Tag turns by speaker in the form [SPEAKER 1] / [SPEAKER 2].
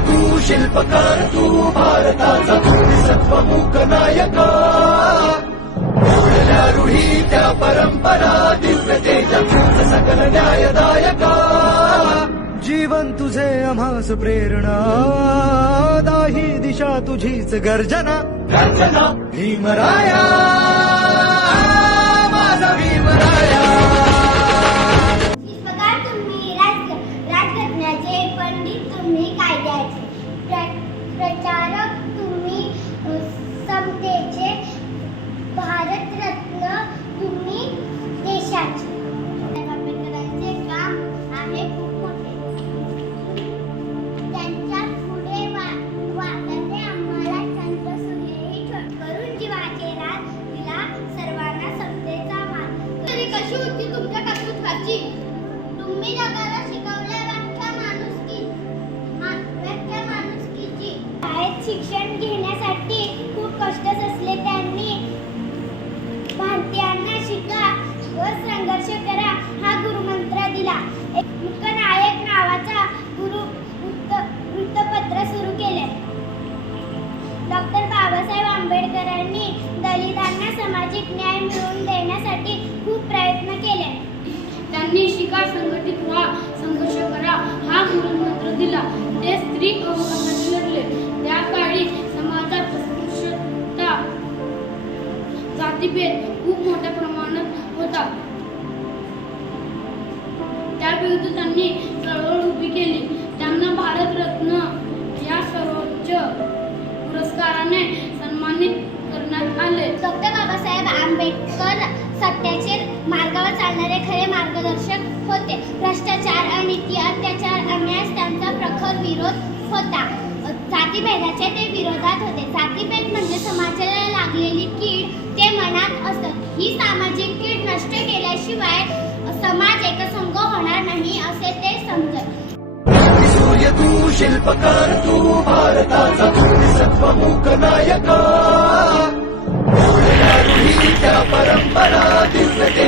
[SPEAKER 1] तू शिल्पकार तू भारताचा सत्वमुख नायका. ओढल्या रूढी त्या परंपरा दिव्यतेच्या सकल न्यायदायका. जीवन तुझे आम्हास प्रेरणा दाही दिशा तुझीच गर्जना. गर्जना. भीमराया.
[SPEAKER 2] जी शिका
[SPEAKER 3] संघटित व्हा संघर्ष करा हा गुरुमंत्र दिला. ते स्त्री अवकाशात लढले त्या काळी समाजात अस्पृश्यता जातीभेद खूप मोठ्या प्रमाणात होता. त्याविरुद्ध त्यांनी
[SPEAKER 2] होते. भ्रष्टाचार अनिती अत्याचार अन्यास त्यांचा प्रखर विरोध होता. जातीभेदाचे ते विरोधात होते. जातीभेद म्हणजे समाजाला लागलेली कीड ते मनात असत. ही सामाजिक कीड नष्ट केल्याशिवाय समाज एकसंघ होणार नाही असे ते समजत.
[SPEAKER 1] तू शिल्पकार तू भारताचा सत्वमुख नायका त्या परंपरा दिव्यतेच्या